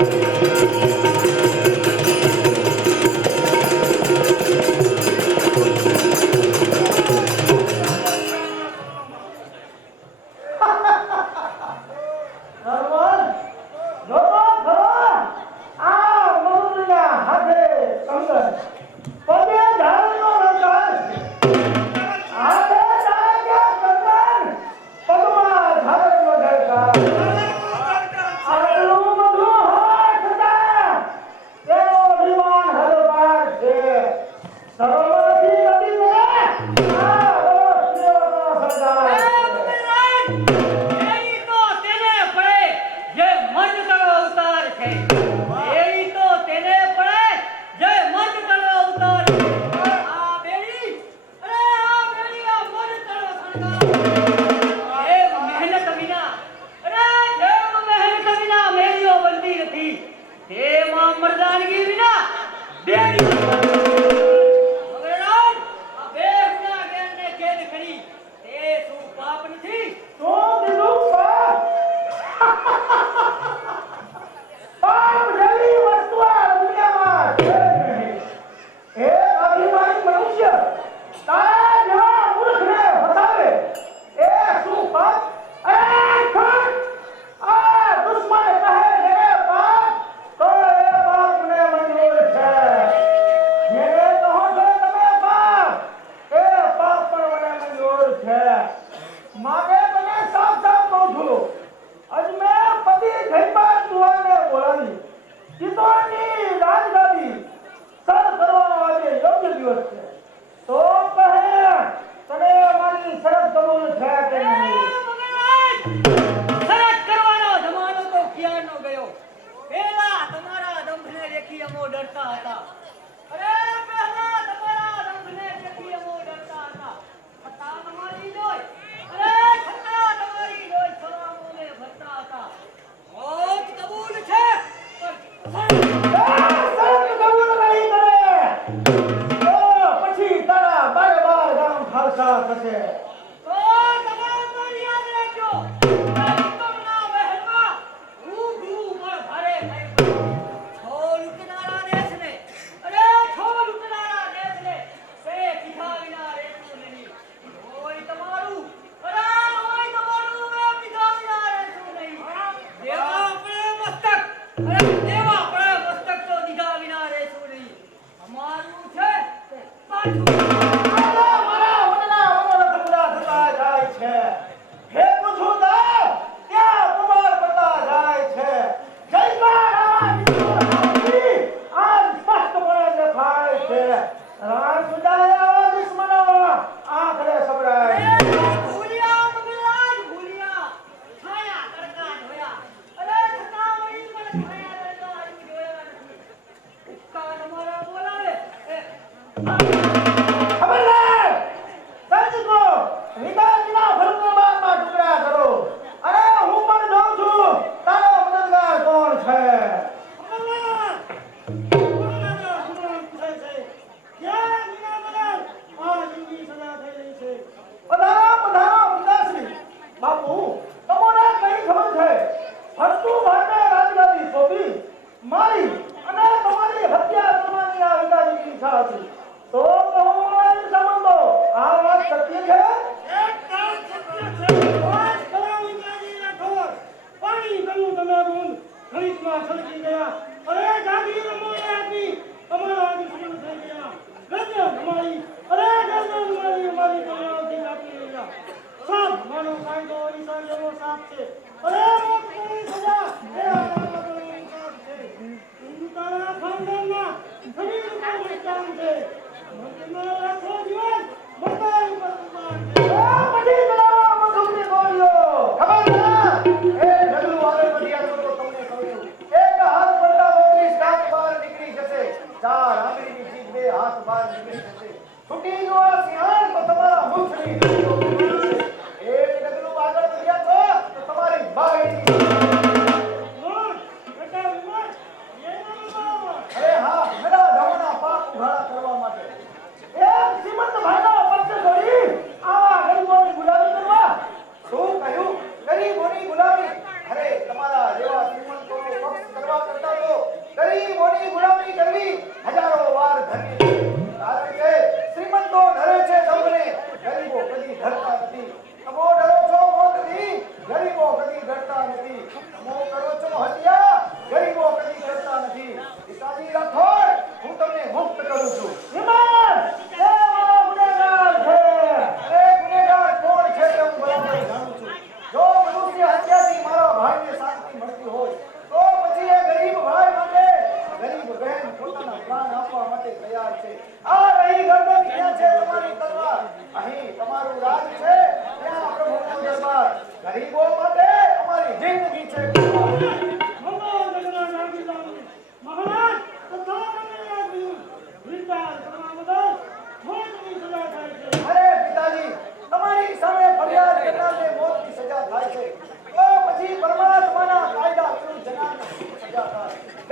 છૂટા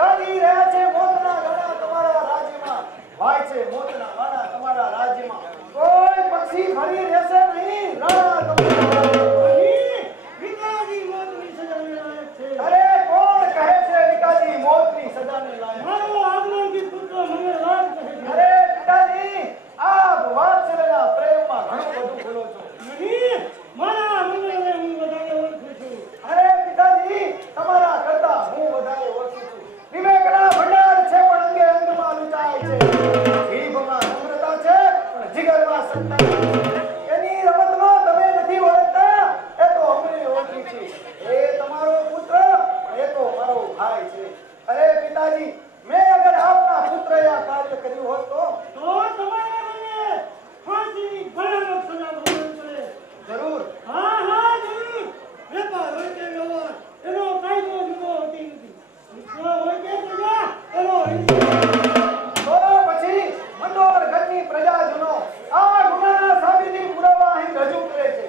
વાજી રહ્યા છે મોતના ગાણા તમારા રાજ્યમાં, વાય છે મોતના ગાણા તમારા રાજ્યમાં, કોઈ પક્ષી ફરી રહેશે નહીં રાણા તમારા અહીં વિકાજી મોતની સજાને લાયક છે. અરે કોણ કહે છે વિકાજી મોતની સજાને લાયક? મારો આગમનથી પુત્ર મંગળવાર કહે છે. અરે પિતાજી આપ વાત્સલ્યના પ્રેમમાં ઘણું બધું બોલો છો. નહીં, મારા મંગળને હું વધારે ઓળખું છું. અરે પિતાજી તમારા કરતા હું વધારે ઓળખું છું. વિવેકના ભંડાર છે પણ અંગે અંગમાં લૂંટાય છે. જીભમાં નમ્રતા છે પણ જીગરમાં સત્તા છે. એની રમતનો તમે નથી ઓળખતા એ તો અમે ઓળખી છે. એ તમારો પુત્ર પણ એ તો મારો ભાઈ છે. અરે પિતાજી મેં અગર આપના પુત્રએ આ કાર્ય કર્યું હોત તો તમારા મને ફાંસીની ભયાનક સજા ભોગવવી પડે. જરૂર. હા હા જરૂર. વેપાર હોય કે વ્યવહાર એનો કાયદો જુદો હોતી નથી. મિત્ર હોય કે પ્રજા એનો તો પછી મંદોર ગઢની પ્રજાજનો આ ગુનાના સાબિતી પુરાવા અહીં રજૂ કરે છે.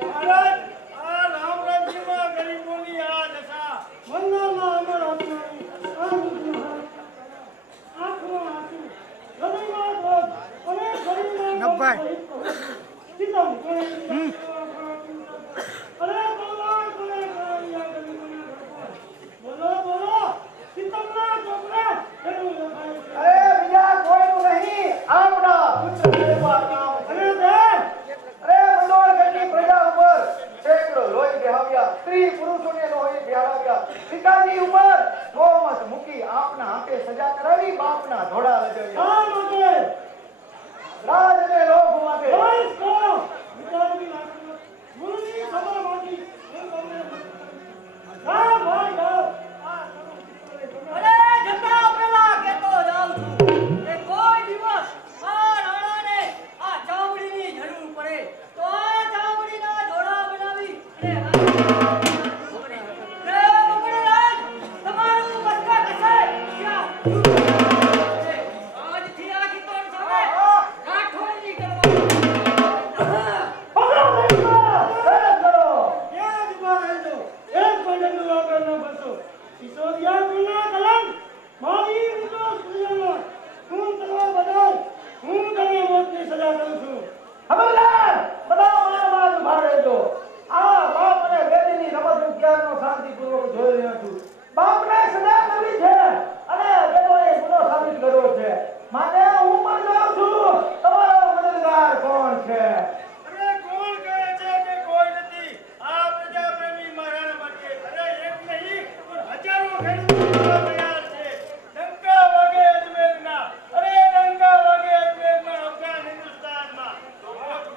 મહારાજ, આ રામરાજ્યમાં ગરીબોની આ દશા. બંગાળમાં અમર આત્માની આ દુઃખનો હાથ. આંખમાં આંસુ, હૃદયમાં ક્રોધ અને શરીરમાં સીતમ કરે. અરે ભગવાન કરે કરાવ્યા ગરીબોના ઘરપર. બોલો બોલો, સીતમના ચોપડા જરૂર લખાય છે. અરે બીજા કોઈનું નહીં આપના પુત્ર દેવા નામ છે. અરે દેવ, અરે મંદોર ગઢની પ્રજા ઉપર સેંકડો લોહી બહાવ્યા, સ્ત્રી પુરુષોને લોહી બહાવ્યા. પિતાજી ઉપર ગોમત મૂકી આપના હાથે સજા કરાવી, બાપના ધોળા લગાવ્યા. શા માટે? રાજ અને લોભ માટે. બસ કરો. વિચારની વાતનો ગુરુની સભામાંથી હું તમને જાઓ ભાઈ જાઓ. આ તમે અરે જતા પેલા કેતો જાઉં છું કે કોઈ દિવસ આ રાણાને આ ચામડીની જરૂર પડે તો આ ચામડીના જોડા બનાવી અને મંગળરાજ તમારું મસ્તક હશે ત્યાં આજથી આ ચિત્તોડ સામે કાઠોળની કરવાની. પકડો ભાઈ. સરસ કરો. ત્યાં જ ઉભા રહેજો. એક પગલું આગળ ન બસો. સિસોદિયા કુળના કલંક મારી નિર્દોષ પ્રજાનો ખૂન કરવા બદલ હું તમને મોતની સજા કરું છું. ખબરદાર, બધા મારામાં જ ઉભા રહેજો. આ બાપ અને બેટીની રમત હું ક્યારનો શાંતિપૂર્વક જોઈ રહ્યો છું. બાપને સજા કરવી છે અને બેટોએ ગુનો સાબિત કર્યો છે. માટે હું પણ જાઉં છું. તમારો મદદગાર કોણ છે? અરે કોણ કહે છે કે કોઈ નથી? આ પ્રજા પ્રેમી મહારાણા માટે અરે એક નહીં પણ હજારો ખેડૂતો તૈયાર છે. ડંકા વાગે અજમેરના, અરે ડંકા વાગે અજમેરના અફઘાન હિન્દુસ્તાનમાં.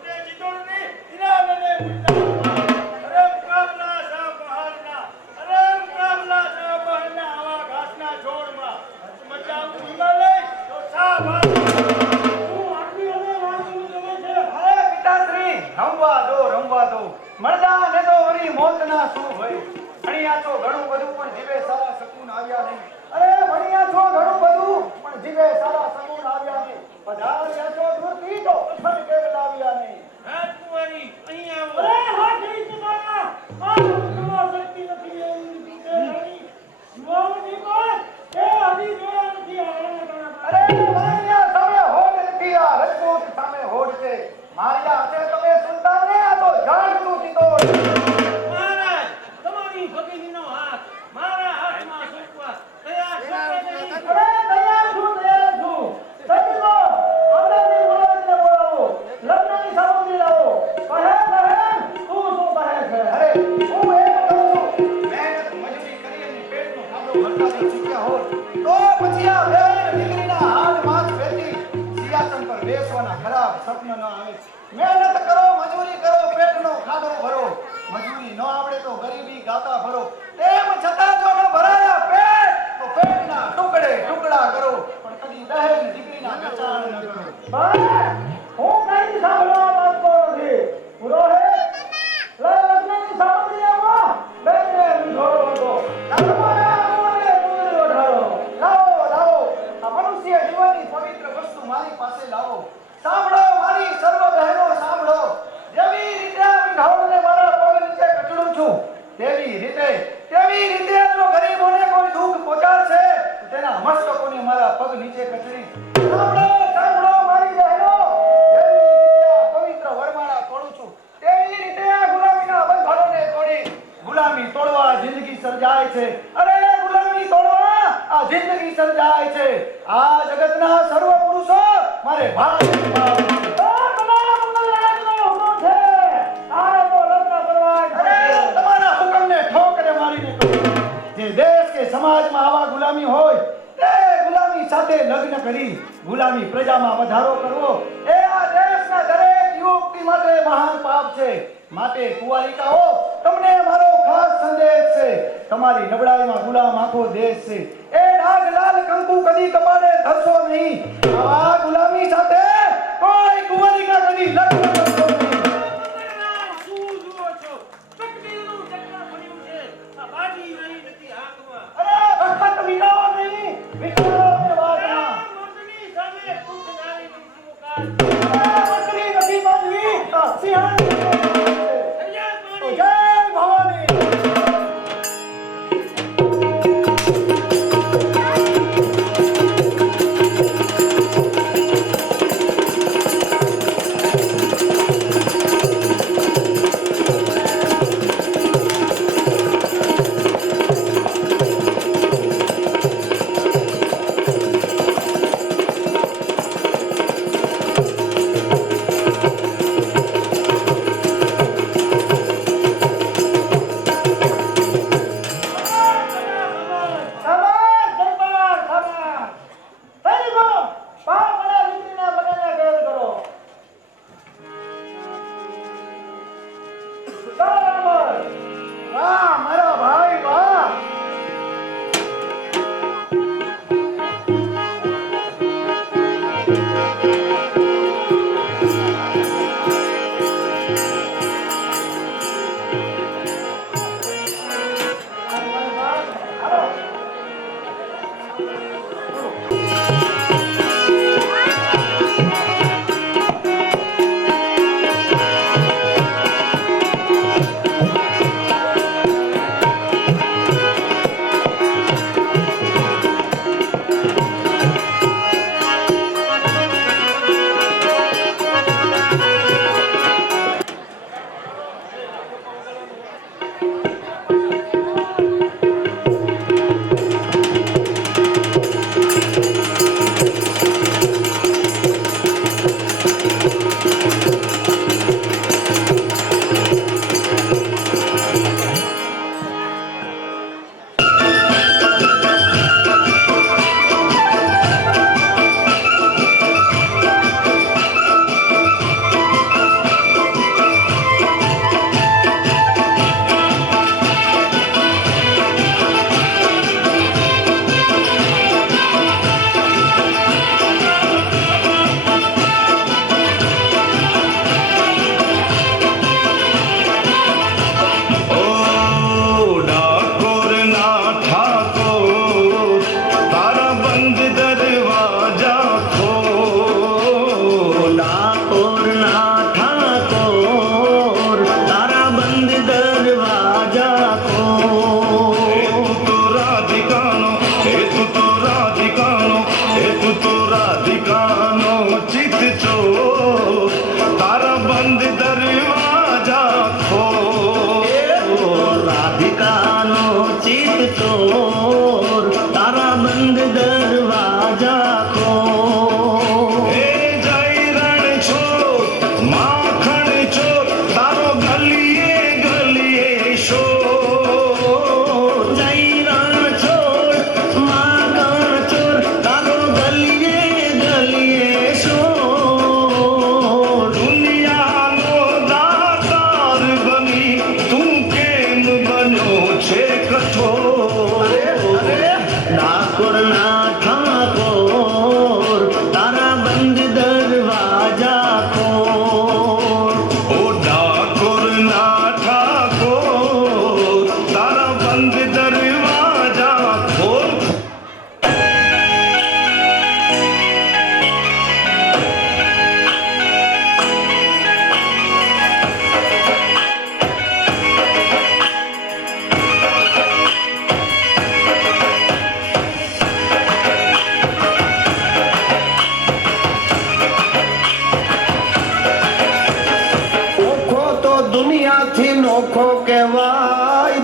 તે ચિત્તોડની ઈરાનને મુદ્દા. અરે મુકાબલા શાહ બહારના, અરે મુકાબલા શાહ બહારના આવા ઘાસના છોડમાં. મચાવું હિમાલય તો શાહ બહાર. હું આટલી હવે વાંચું ગમે છે. અરે પિતાશ્રી, રમવા દો, રમવા દો. મળદા ને તો વળી મોતના શું ભય. ભણ્યા છો ઘણું બધું પણ જીવે સારા શકૂન આવ્યા નહીં. અરે ભણ્યા છો ઘણું બધું પણ જીવે સારા શકૂન આવ્યા નહીં. પધાર્યા છો દૂરથી તો પથ્થર કેમ લાવ્યા નહીં. રાજકુમારી અહીં આવો. અરે હાથી ચિતારા આ તમાર શક્તિ નથી એવી રીતે રાણી યુવાનની પર એ હજી જોયા નથી આણા અરે મારિયા સામે હોડ નથી, આ રજપૂત સામે હોડ છે. મારિયા હાથે તમે સંતાનને આ તો જાણતું ચિત્તોડ. મહારાજ તમારી ભગીનીનો હાથ મારા હાથમાં સોંપવા તૈયાર છે કે નહીં? અરે તૈયાર છું, તૈયાર છું. સજ્જો, અંદરની મુલાકાતને બોલાવો. લગ્નની સામગ્રી લાવો. કહે તું શું કહે છે? અરે હું એમ કહું છું, મહેનત મજૂરી કરી અને પેટનો ખાધો ભરતા શીખ્યા હોત તો પછી આ બેન દીકરીના હાડ માથ ફેરતી સિંહાસન પર બેસવાના ખરાબ સપના ન આવે. મહેનત કરો, મજૂરી કરો, પેટનો ખાધો ભરો. મજૂરી ન આવડે તો ગરીબી ગાતા ભરો. તેમ છતાં જો ન ભરાયા પેટ તો પેટના ટુકડે ટુકડા કરો, પણ કદી બહેન દીકરીના વેચાણ ન કરો. હું કઈ સાંભળવા માંગતો નથી. પુરોહિત, લગ્નની સામગ્રી આવો. બેનને વિંધોળો હતો. લાવો, લાવો. આ મનુષ્ય જીવનની પવિત્ર વસ્તુ મારી પાસે લાવો. સાંભળો મારી સર્વ બહેનો, સાંભળો. જેવી રીતે આ વિંધોળને મારા પગ નીચે કચડું છું તેવી તેવી રીતે જો ગરીબોને કોઈ દુઃખ પહોંચાડશે તો તેના મસ્તકોને મારા પગ નીચે કચડી સાંભળો મારી બહેનો, જેવી રીતે આ પવિત્ર વરમાળા તોડું છું તેવી રીતે આ ગુલામીના બંધનોને તોડી ગુલામી તોડવા જિંદગી સર્જાય છે. અરે ગુલામી તોડવા આ જિંદગી સર્જાય છે. આ જગતના સર્વ પુરુષો મારે તમારા હુકમને ઠોકરે મારીને કહું, જે દેશ કે સમાજમાં આવા ગુલામી હોય તે ગુલામી સાથે લગ્ન કરી ગુલામી પ્રજામાં વધારો કરવો એ આ દેશના દરેક યુવતી માટે મહાન પાપ છે. માટે કુંવારિકાઓ, તમને મારો ખાસ સંદેશ છે. તમારી નબળાઈમાં ગુલામ આખો દેશ છે. એ ડાઘ લાલ કંકુ કદી કપાળે ધરશો નહીં. આવા ગુલામી સાથે કોઈ કુંવારિકા કદી લગ્ન કરશો નહીં. શું જુઓ છો? તકદીરનું ચક્ર ફર્યું છે. આ બાજી રહી નથી હાથમાં. અરે વખત વિનાવો નહીં, વિચારો ને વાતમાં. મર્દની સામે પૂછનારીનું શું કાજ? મંત્રી નથી બાજવી, સિંહાસન જય ભવાની. વાહ મારા ભાઈ વાહ.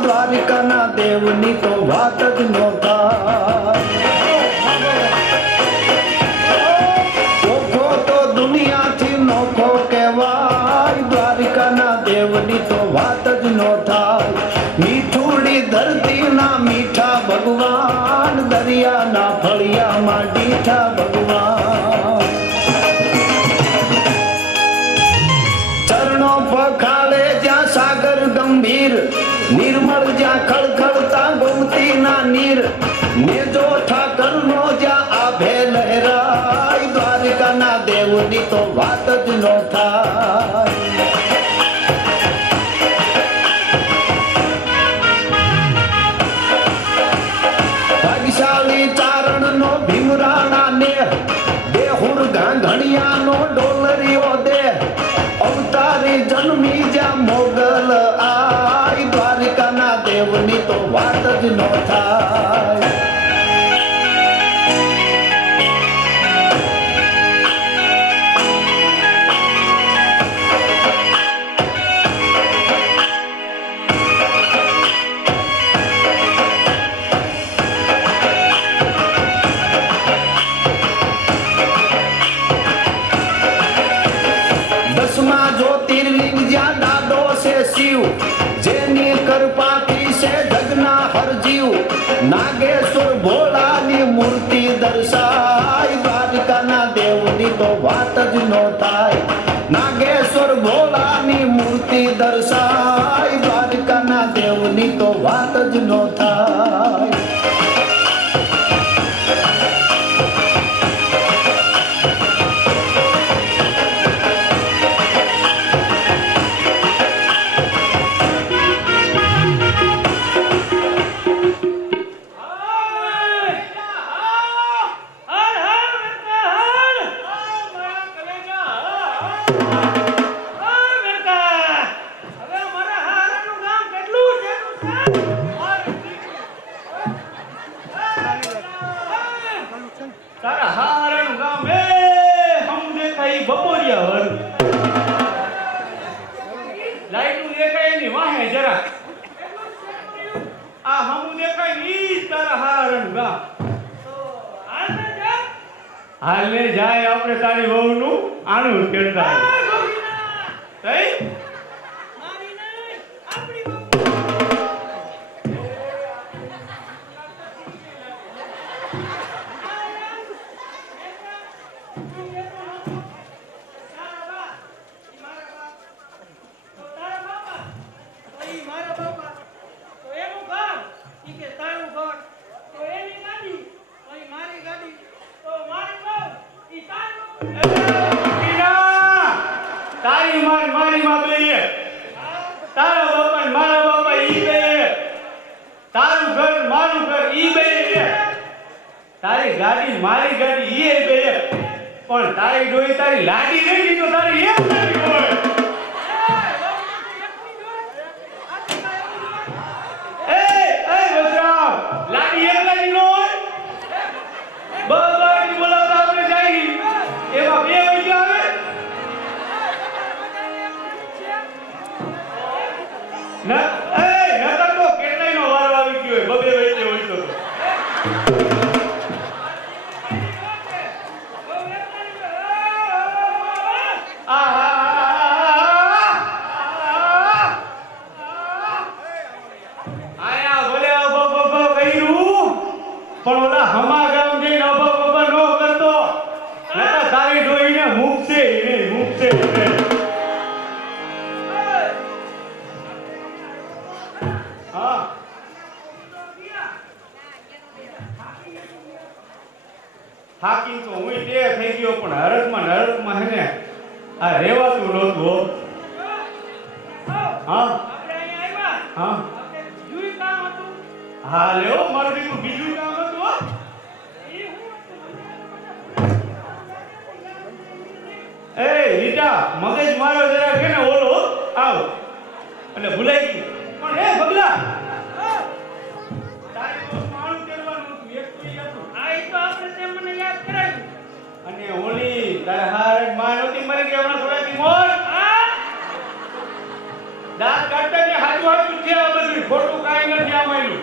દ્વારિકાના દેવની તો વાત જ નો થાય ચોખ્ખો તો દુનિયાથી નોખો કહેવાય દ્વારિકાના દેવની તો વાત જ નો થાય મીઠુડી ધરતીના મીઠા ભગવાન દરિયાના ફળિયામાં ડીઠા ભગવાન ચરણો પખાડે જ્યાં સાગર ગંભીર નિર્મળ જ્યાં ખળખળતા ગોમતીના નીર નેજો ઠાકરનો જ્યાં આભે લહેરાય દ્વારિકાના દેવની તો વાત જ નો થાય ભાગ્યશાળી ચારણનો ભીમરાણા ને દેહુર ગાંધણિયાનો ડોલરીઓ દે અવતારી જન્મી જ્યાં મોગલ આય દ્વારિકાના દેવની તો વાત જ નો થાય દસમા જ્યોતિર્લિંગ જ્યાં દાદો છે શિવ જેની કૃપાથી છે જગના હરજીવ નાગેશ્વર ભોળાની મૂર્તિ દર્શાય દ્વારિકાના દેવની તો વાત જ નો થાય નાગેશ્વર ભોળાની મૂર્તિ દર્શાય દ્વારિકાના દેવની તો વાત જ નો થાય તારા હારાનું ગામ હે હમ દેખાય બપોરિયા વર લાઈટું દેખાય ની વાહે જરા આ હમ દેખાય ની તારા હારાનું ગામ હાલે જાય આપણે તારી વહુનું આણું કેળતા તઈ તારી માન મારી માં બે તારા બાપા ને મારા બાપા ઈ બે તારું ઘર મારું ઘર ઈ બે તારી ગાડી મારી ગાડી ઈ બે પણ તારી ડોઈ તારી લાડી નહીં તો તારી એક નથી હોય એ વજરાવ લાડી એક લાડી નો હોય બધાની બોલાવતા આપણે જાય એવા બે વૈયા આવે ના એ નતર તો કેટલાયનો વારો આવી ગયો હોય બબે વૈતે હોય તો આયા ભલે અબો બબો કર્યું પણ ઓલા હમા ગામ જઈને અબો બબો નો કરતો નતર તારી ડોઈને મૂકશે નહીં મૂકશે હા થાકી તો હું તે થઈ ગયો પણ હરકમાં હે ને આ રેવાતું નહોતું હો હા આપણે અહીંયા આવ્યા હા આપણે બીજું કામ હતું હા લેવો મારું દીકરું બીજું કામ હતું હો એ હું એ રીટા મગજ મારો જરા કે ને ઓલો આવ એટલે ભૂલાઈ ગયું પણ હે બગલા તારે તો માણું કરવાનું હતું એક તો ઈ હતું આ ઈ તો આપણે તે મને યાદ કરાવ્યું અને ઓલી તારે હાર માં નહોતી મરી ગઈ હમણાં થોડાથી મોર હા દાંત કાઢતા ને હાજુ હાજુ છે આ બધું ખોટું કાંઈ કોઈ નથી આ માયલું.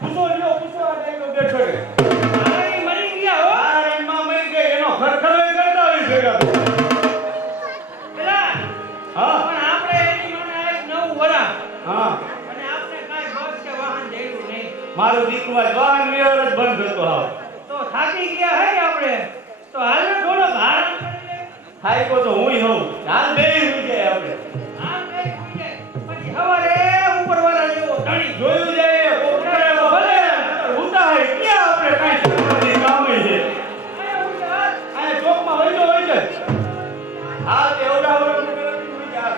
પૂછો લ્યો, પૂછો આ ડાયલો બેઠો છે. આ ઈ મરી ગયા હો. આ એમાં મરી ગઈ એનો ખરખરો કરતા હોય ભેગા. પેલા હા પણ આપણે એની મને એક નવું વરા હા અને આપણે કાંઈ બસ કે વાહન જઈલું નહીં. મારો દીકરો આજ વાહન વ્યવહાર જ બંધ હતો. હા તો થાકી ગયા હે આપણે તો હાલ થોડો આરામ કરી લે. થાય કો તો હુંય હોઉં. હાલ બેહી હું જાય આપણે. આમ કઈ પૂછે પછી સવારે ઉપરવાળા જેવો ધણી જોયું જાય કોકરે ભલે ઉતા હે ક્યાં આપણે કાઈ સરકારી કામ છે. આયા ઉઠે હાલ. આ ચોકમાં હોય છે. હા તે ઓડા ઓડા હું જા.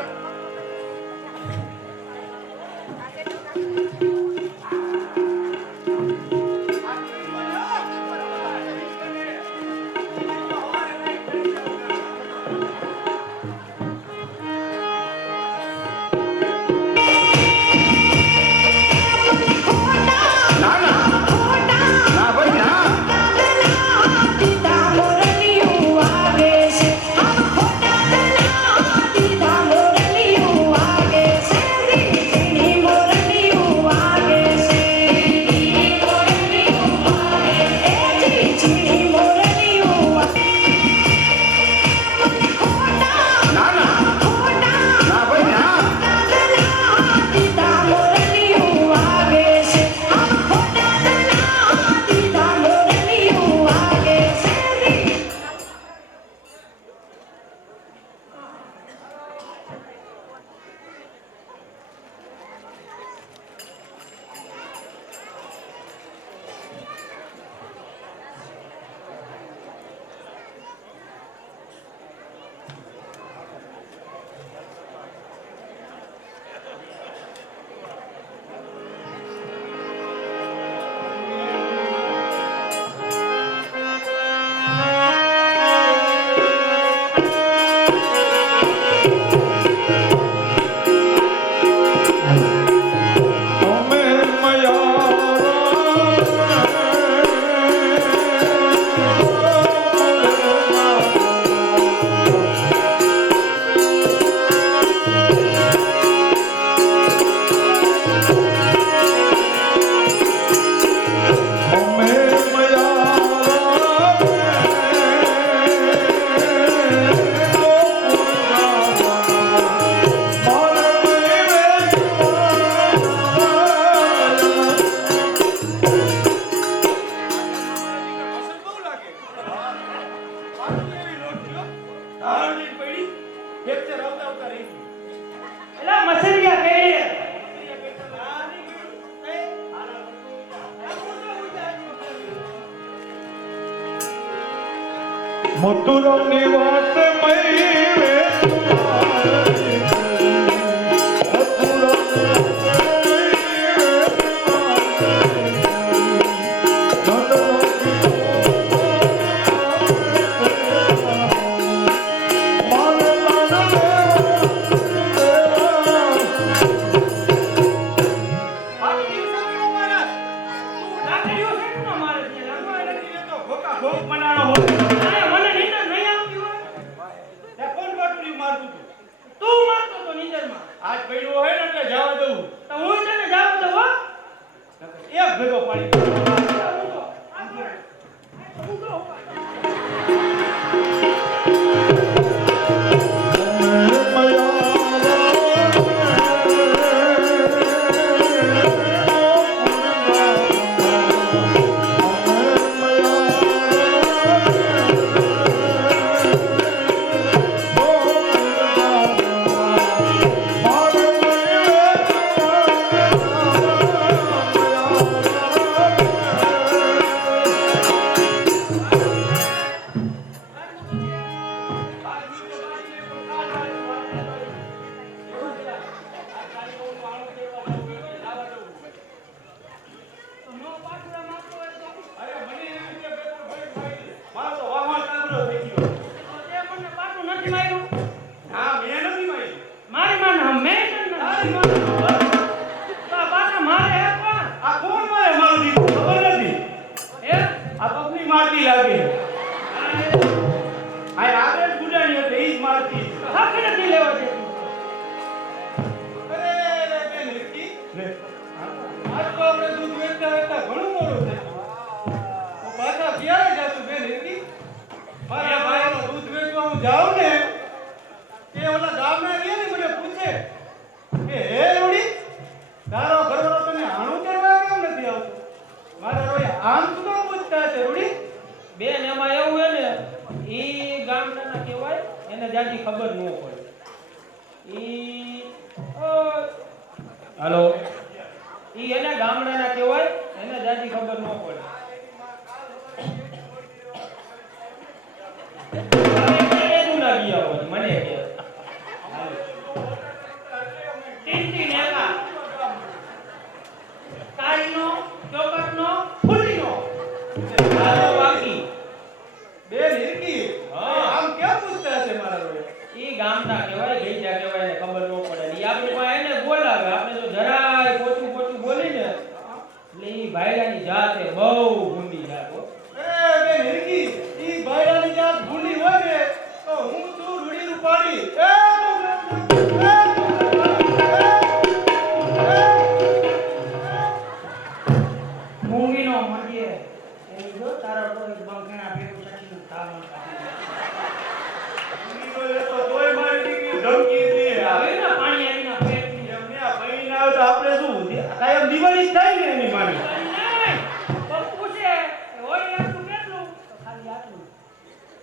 એલા મસલિયા કેડી મથુરાની વાત મય આજ પડ્યું હોય ને એટલે જવા દઉં તો હું તને જાવ દઉં હો. એક ભેગો પાડી આજ તો આપણે દૂધ વેચતા વેચતા ઘણું મોડું થઈ ગયું. તો પાછા ક્યારે જાશું બેન હિરકી? મારા ભાઈનો દૂધ વેચવા હું જાઉં ને કે ઓલા ગામના ગયા ને મને પૂછે કે હે રૂડી તારો ઘરવાળો તને આણું કરવા કેમ નથી આવતો? મારા રોય આમ શું કામ પૂછતા છે રૂડી? બેન એમાં એવું હે ને ઈ ગામડાના કહેવાય એને જાજી ખબર ન પડે ઈ હાલો ઈ એને ગામડાના કહેવાય એને જાજી ખબર ન પડે એવું ના ગયા હોય મને કે ટીટી નેકા કાળીનો ચોકટનો ફૂલીનો હાલો બાકી બેન હિરકી હા. આમ કેમ પૂછતા છે મારા રોય? ઈ ગામના કહેવાય ગઈજા કહેવાય એને ખબર ન પડે ઈ આપણે કોઈ એને બોલાવે આપણે જો જરાય પોચું પોચું બોલીને એટલે ઈ ભાઈડાની જાત એ બહુ ગુંડી જાત હો. બેન હિરકી ઈ ભાઈડાની જાત ભૂલી હોય ને તો હું છું રૂડી રૂપાળી. મૂંગીનો મડીએ એની જો તારા કોઈ બંખણા ભેગું સચીનું તાવણ કાઢી ઈ તો એ તો તોય મારી દીકરી ધમકી દે. આવે ને પાણી આવીના પેટની એમને આ ભાઈ ના આવે તો આપણે શું કાયમ દિવાળી જ થાય ને એની મારી. પપ્પુ છે હોય આટલું કેટલું તો ખાલી આટલું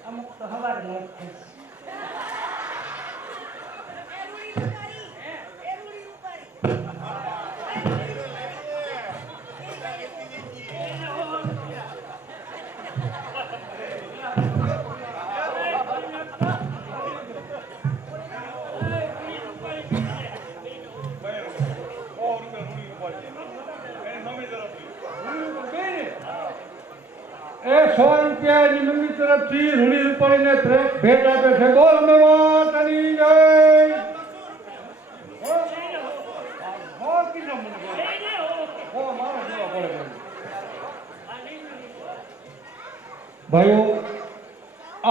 અમુક તો હવારે લાઈટ થાય એ 100 રૂપિયાની મમ્મી તરફથી રૂડી રૂપાણીને ભેટ આપે છે. બોલ અમે માતાની જય. ભાઈઓ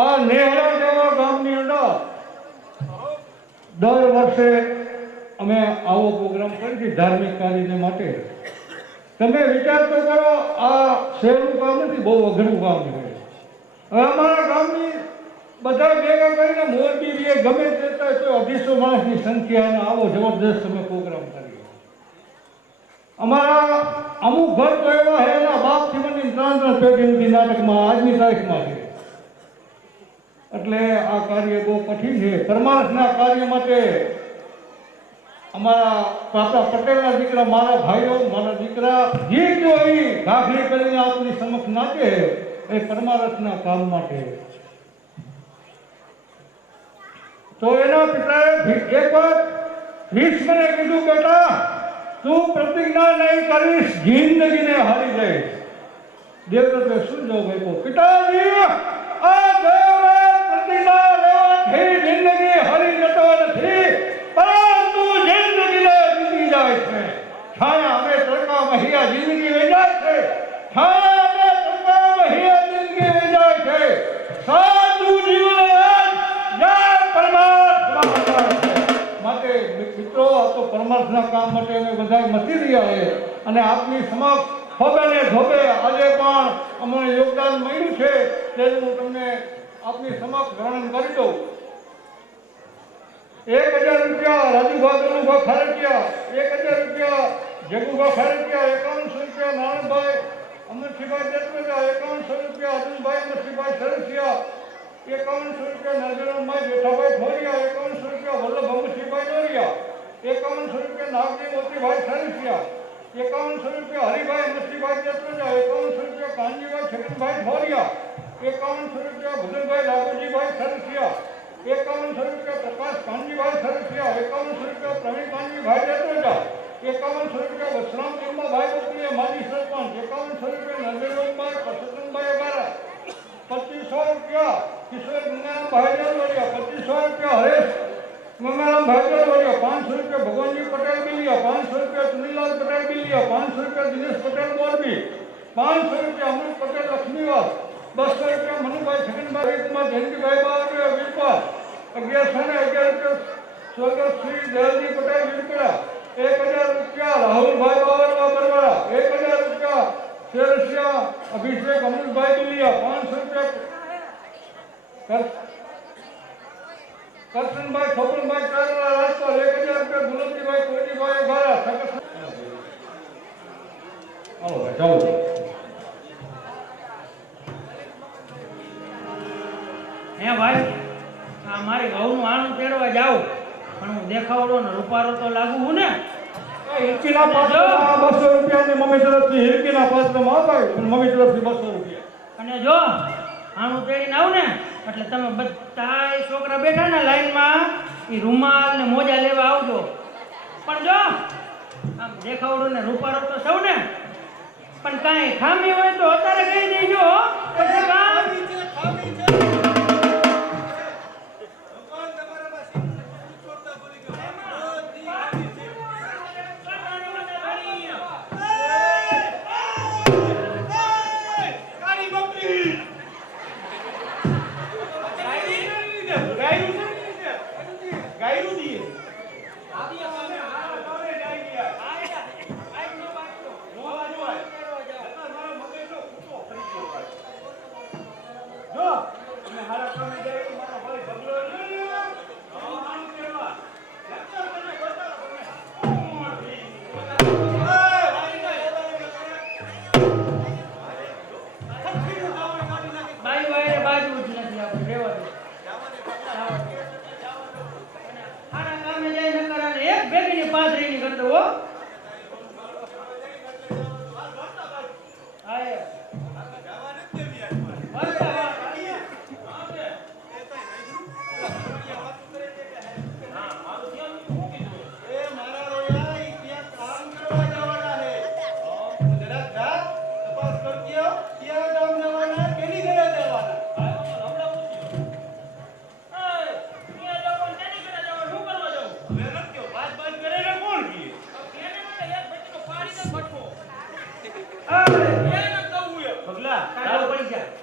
આ નેહરા જેવા ગામની અંદર દર વર્ષે અમે આવો પ્રોગ્રામ કરીએ છીએ ધાર્મિક કાર્યને માટે. તમે વિચાર તો કરો આ સહેલું કામ નથી, બહુ અઘરું કામ છે. હવે અમારા ગામની બધા ભેગા કરીને મોરબી ગમે તે તો 250 માણસની સંખ્યાનો આવો જબરદસ્ત અમે પ્રોગ્રામ કરીએ. અમારા અમુક ઘર તો એવા છે એના બાપથી મને 3 પેઢી નાટકમાં આજની તારીખમાં છે. એટલે આ કાર્ય બહુ કઠિન છે. પરમાર્થના કાર્ય માટે અમારા પાપા પટેલના દીકરા મારા ભાઈઓ મારા દીકરા જે જો એ ભાખરી કરીને આપણી સમક્ષ નાખે એ પરમાર્થના કામ માટે. તો એના પિતાએ એકવાર ભીષ્મને કીધું બેટા તું પ્રતિજ્ઞા નહીં કરીશ જિંદગીને હારી જઈશ. દેવવ્રતે શું જવાબ આપ્યો? પિતાજી આ દેવવ્રત પ્રતિજ્ઞા લેવાથી જિંદગી હારી જતો નથી પરંતુ જિંદગીને જીતી જાય છે. છાયા અમે તડકા મહિયા જિંદગી વહી જાય છે. છાયા અમે તડકા મહિયા જિંદગી વહી જાય છે. સાચું જીવન જય પરમાત્મા માટે મિત્રો આ તો પરમાર્થના કામ માટે અમે બધા મથી રહ્યા છે અને આપની સમક્ષ ખોબે ને ધોબે આજે પણ અમને યોગદાન મળ્યું છે તેનું હું તમને આપની સમક્ષ વર્ણન કરી દઉં. 1000 રૂપિયા રાજુભા ગનુભા ખારટિયા, 1000 રૂપિયા જગુભા ખારટિયા, 5100 રૂપિયા નારણભાઈ અમરસિંહભાઈ જતવેજા, 5100 રૂપિયા અર્જુનભાઈ અમરસિંહભાઈ સરસિયા, 5100 રૂપિયા નરજણભાઈ જેઠાભાઈ ઠોરિયા, 5100 રૂપિયા વલ્લભ અમરસિંહભાઈ દોરિયા, 5100 રૂપિયા નાગજી મોતીભાઈ સરસિયા, 5100 રૂપિયા હરિભાઈ અમરસિંહભાઈ જતવેજા, 5100 રૂપિયા કાનજીભાઈ છગનભાઈ ઠોરિયા, 5100 રૂપિયા ભુજનભાઈ લાગુજીભાઈ સરસિયા, 5100 રૂપિયા પ્રકાશ કાનજીભાઈ સરસિયા, 5100 રૂપિયા પ્રવીણ કાનજીભાઈ જતવેજા, 5100 રૂપિયા વસરામ ચિંબાભાઈ બોકલિયા માજી સરપંચ, 5100 રૂપિયા નરજણભાઈ પરસોત્તમભાઈ અગારા, 2500 રૂપિયા કિશોર ગંગારામભાઈ જતવેજા, 2500 રૂપિયા હરેશ ગંગારામભાઈ જતવેજા, 500 રૂપિયા ભગવાનજી પટેલ બિલિયા, 500 રૂપિયા સુનિલાલ પટેલ બિલિયા, 500 રૂપિયા દિનેશ પટેલ મોરબી, 500 રૂપિયા અમૃત પટેલ લક્ષ્મીવાસ, 200 રૂપિયા મનુભાઈ છગનભાઈ કુમાર જયંતિભાઈ બાવળિયા વીરપા, 1111 રૂપિયા સ્વર્ગસ્થ શ્રી દયાલજી પટેલ વીરપરા, 1000 રૂપિયા રાહુલભાઈ બાવળિયા બરવાડા, અભિષેક અમૃતભાઈ દુલિયા 500 રૂપિયા. કરશનભાઈ ખોપણભાઈ ચારલા રાજકોટ 1000 રૂપિયા. ગુલાબજીભાઈ કોટીભાઈ ગાળા હાલો ભાઈ જાઓ. હે ભાઈ આ મારી ઘઉંનું આણું તેડવા જાઉં પણ હું દેખાવડો ને રૂપારો તો લાગુ હું ને હિરકીના પાત્રમાં 200 રૂપિયાની મમ્મી તરફથી હિરકીના પાત્રમાં ભાઈ મમ્મી તરફથી 200 રૂપિયા. અને જો આણું તેડીને આવું ને એટલે તમે બધા છોકરા બેઠા ને લાઈનમાં એ રૂમાલ ને મોજા લેવા આવજો. પણ જો આમ દેખાવડો ને રૂપારો તો સૌ ને પણ કાંઈ ખામી હોય તો અત્યારે કહી દેજો. પછી કામ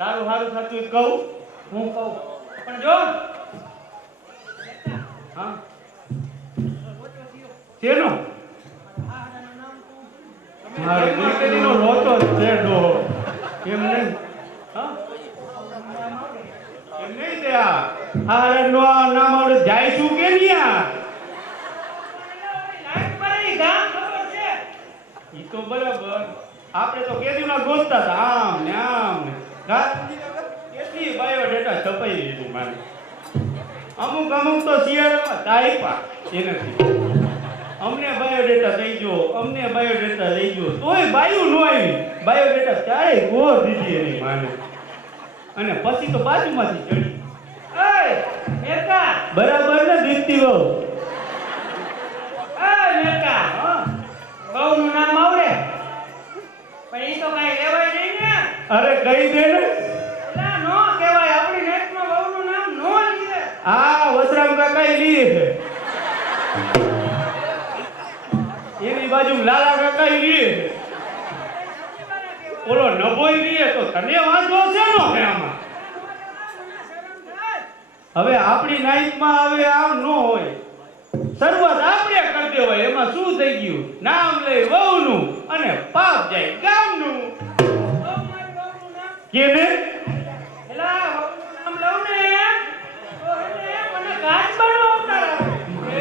સારું સારું થતું કહું હું કહું પણ જો હા શેનો મારી દીકરીનો લોચો જ છે ડોહો. એમ નહીં હા એમ નહીં તે આ નો નામ આવડે જાય શું કે ન્યા ઈ તો બરાબર આપણે તો કેદીના ગોતતા હતા આમ ને આમ ને કેટલી બાયોડેટા છપાઈ દીધું મારે. અમુક અમુક તો શિયાળામાં તાઈપા એનાથી અમને બાયોડેટા દઈ જો અમને બાયોડેટા દઈ જો તોય બાયું ન આવી. બાયોડેટા ચારે ગોર દીધી એની માને અને પછી તો બાજુમાંથી ચડી. બરાબર ને દીપતી બહુ બહુનું નામ આવડે પણ એ તો કાંઈ લેવાય નહીં ને. અરે કઈ દે ને ના નો કહેવાય આપણી નેટમાં બહુનું નામ નો લીધે. આ વસરામ કાકા લીએ છે એની બાજુ લાલા કાકા લીએ છે ઓલો નભોઈ લીએ તો તને વાંધો છે નો હે આમાં. હવે આપણી નાઈટમાં હવે આમ નો હોય. શરૂઆત આપણે કરી દેવાય એમાં શું થઈ ગયું. નામ લે વહુનું અને પાપ જાય ગામનું. કેને એલા બહુનું નામ લઉં ને તો એને મને કાચબાનો અવતાર આવે.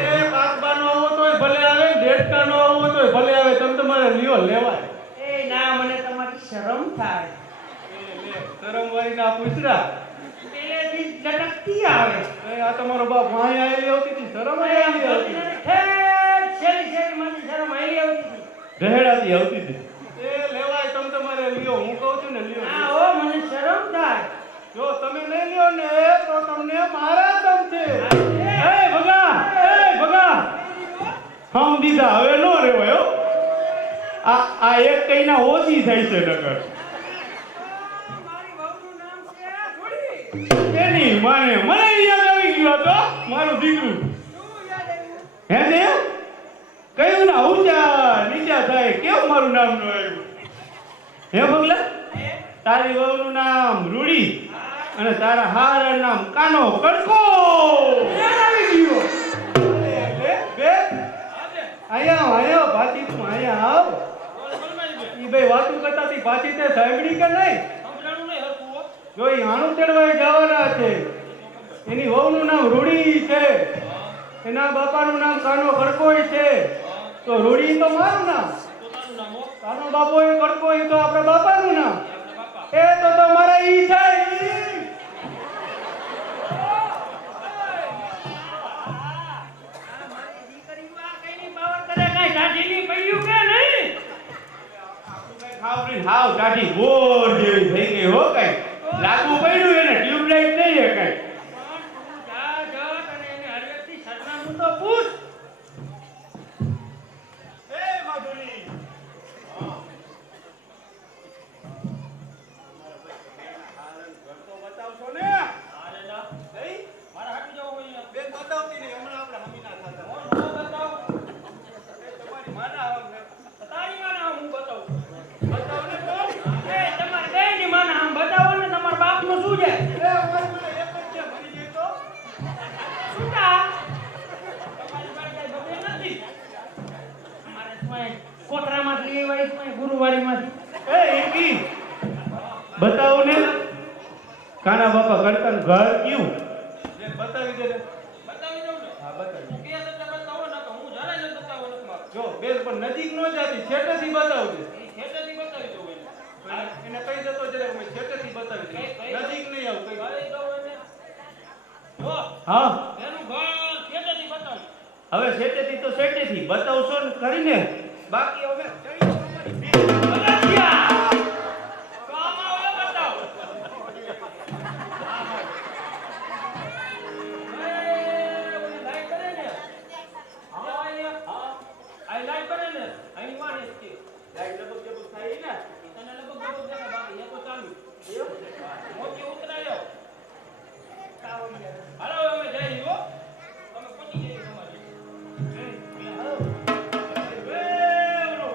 એ કાચબાનો આવો તોય ભલે આવે દેડકાનો આવો તોય ભલે આવે. તમે તમારે લ્યો લેવાય. એ ના મને તમારી શરમ થાય. શરમ વાળી ના પૂછરા પેલેથી લટકતી આવે. આ તમારો બાપ વાણી આવી આવતી હતી શરમ આવી આવતી શેરી શેરીમાંથી શરમ આવી આવતી હતી. રહેડાતી આવતી હતી. એ લેવાય તમે તમારે લ્યો હું કહું છું ને લ્યો. હા ઓ મને શરમ થાય. જો તમે નહીં લ્યો ને તો તમને મારા દમ છે. એ ભગા હમ દીધા હવે નો રેવાય હો. આ એક કઈના ઓછી થાય છે નકર. મારી વહુનું નામ છે થોડી. એની માને મને યાદ આવી ગયો તો મારું દીકરું. શું યાદ આવ્યું? હે દેવ કયું ના ઊંચા નીચા થાય કેમ મારું નામ નો આવ્યું. હે ભગલા તારી વહુનું નામ રૂડી અને તારા હારા નામ કાનો કડકો. આવી ગયો બે આયા ભાતી તું આયા આવ. ઈ બે વાતું કરતા હતી પાછી તે સાંભળી કે નહીં? સંભળાણું નહીં હરખું હો. જો ઈ હાણું તેડવા જવાના છે. એની વહુનું નામ રૂડી છે, એના બાપાનું નામ કાનો કડકોઈ છે. તો રૂડી તો મારું નામ, પોતાનું નામ હો. કાનો બાપો એ કડકોઈ તો આપણા બાપાનું નામ. આપણા બાપા. એ તો મારા ઈ છે ઈ. આ મારી દીકરીમાં કઈની પાવર કરે કાંઈ ઢાઢીની પડ્યું કે નહીં? હાવ કાઢી બોર જેવી થઈ ગઈ હો. કઈ લાગુ પડ્યું એને ટ્યુબલાઇટ નહીં હે કઈ. પણ તું જા જટ અને એને હળવેથી સરનામું તો પૂછ. એ માધુરી બતાવશો ને? અરે ના. નહીં? મારા હાટુ જવું હોય બેન બતાવતી નહીં, હમણાં આપણે હમીના થતા. હું નો બતાવું. એ તમારી માના આમ ને. તારી માને હું બતાવું. બતાવો ને તો. એ તમારી બેયની માને આમ બતાવો ને તમારા બાપનું શું છે? એ અમારી મને એક જ છે, મરી જાય તો? છૂટા. તમારી પાસે કઈ બબે નથી. મારે સ્વાય કોતરામાંથી લઈ આવી સ્વાય ગુરુવારીમાંથી. એ એકી બતાવો ને કાના બાપા કરતા ઘર કયું જે બતાવી દે ને. બતાવી દઉં ને. હા બતાવી. તું કહે છે તો બતાવો ને તો હું જરાય નથી બતાવવા નથી માંગતો. જો બેન પણ નજીક નો જાતી છેટેથી બતાવજે. એ ખેતરથી બતાવી દઉં એને. એને કહી દેતો જરા અમે છેટેથી બતાવી દઈએ. નજીક નહીં આવું કઈ. કહી દઉં એને. જો હા એનું ઘર ખેતરથી બતાવી. હવે છેટેથી તો છેટેથી બતાવશો ને કરીને બાકી હવે ચડી અમારી ભીડ. બગાસિયા! તો આમાં હવે બતાવ. એ ઓલી લાઈટ કરે ને. હા આ લાઈટ કરે ને. અહીં વાને છે. લાઈટ લબક જબક થાય ને. તને લગભગ બરોબર દેખાય બાકી એ તો ચાલુ. મોતી ઉતરાયો. હાલો અમે જઈએ હો. તમે પહોંચી જઈએ તમારી. એ ઓલો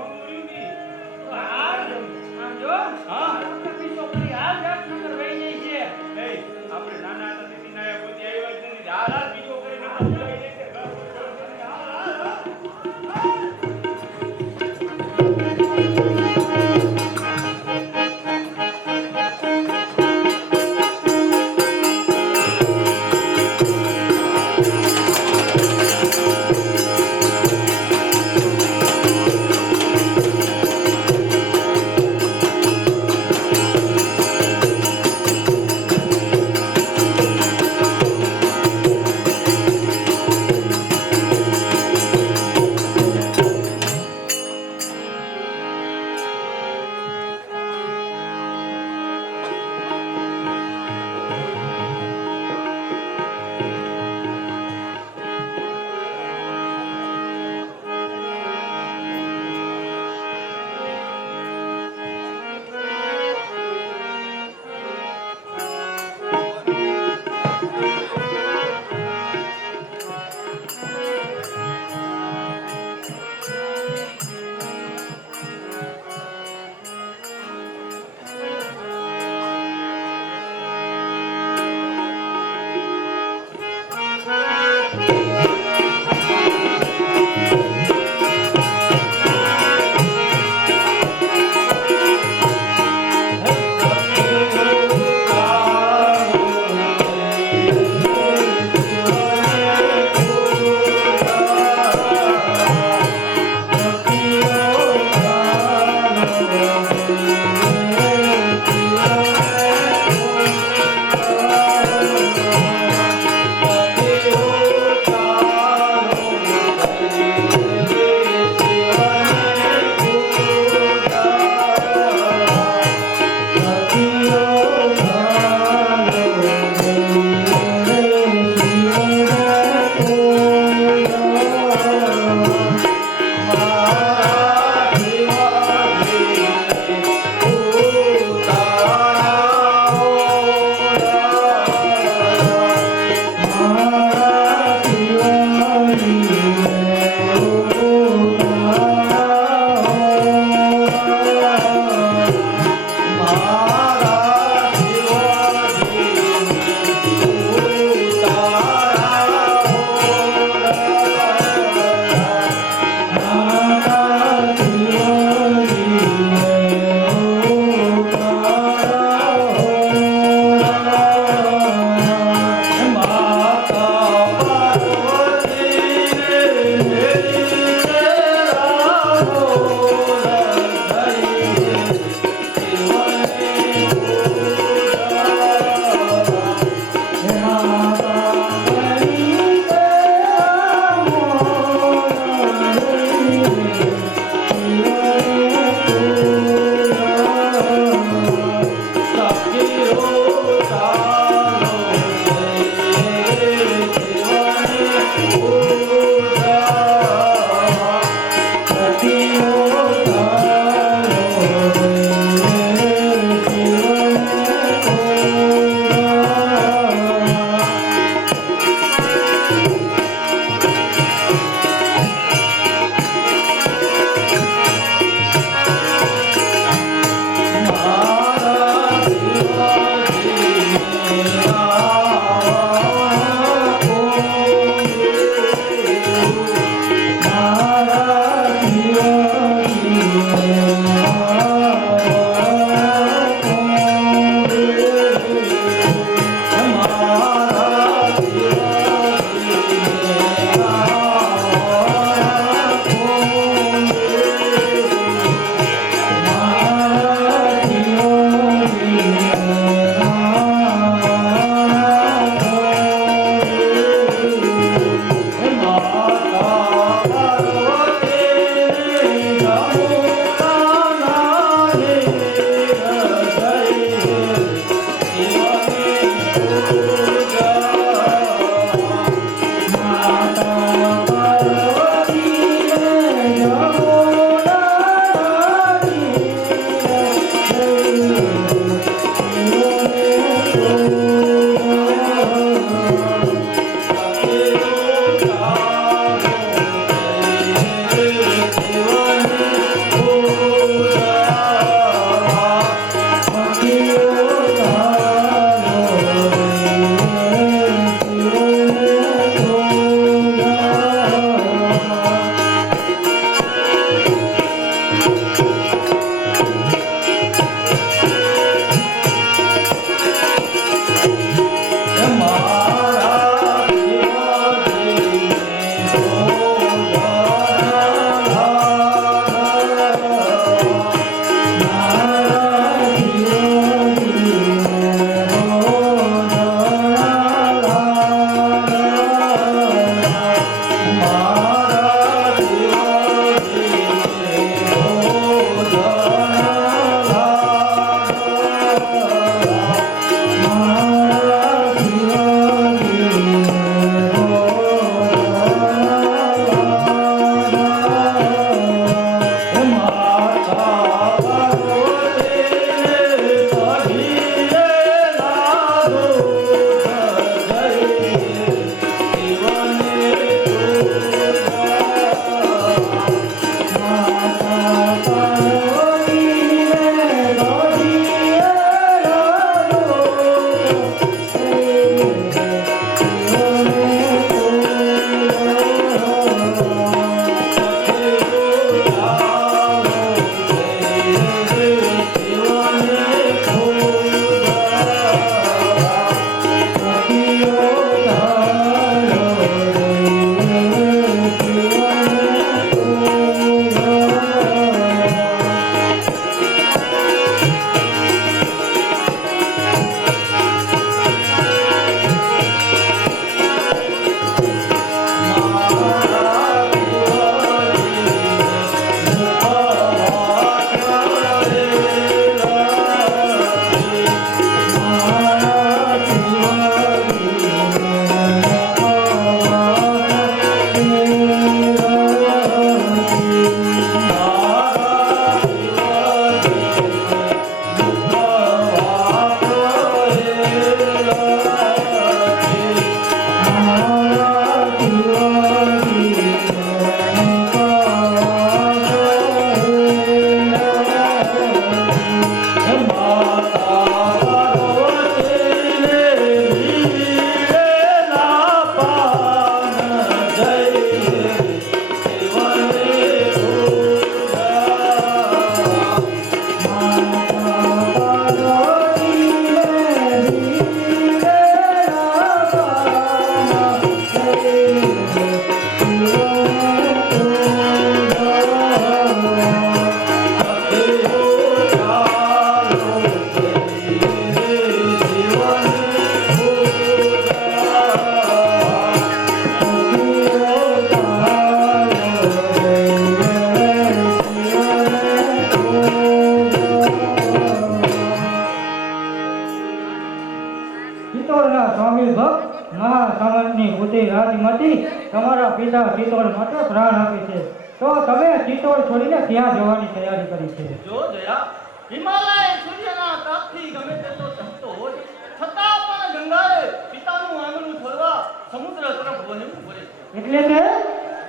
સમાજની બુદ્ધિ રાજમાંથી તમારા પિતા ચિત્તોડ માટે પ્રાણ આપે છે, તો તમે ચિત્તોડ છોડીને ક્યાં જવાની તૈયારી કરી છે? જો જયા, હિમાલય સૂર્યના તાપથી ગમે તેટલો ચમકતો હોય, છતાં પણ ગંગાએ પિતાનું આંગણું છોડવા સમુદ્ર તરફ વહેવું પડે છે. એટલે કે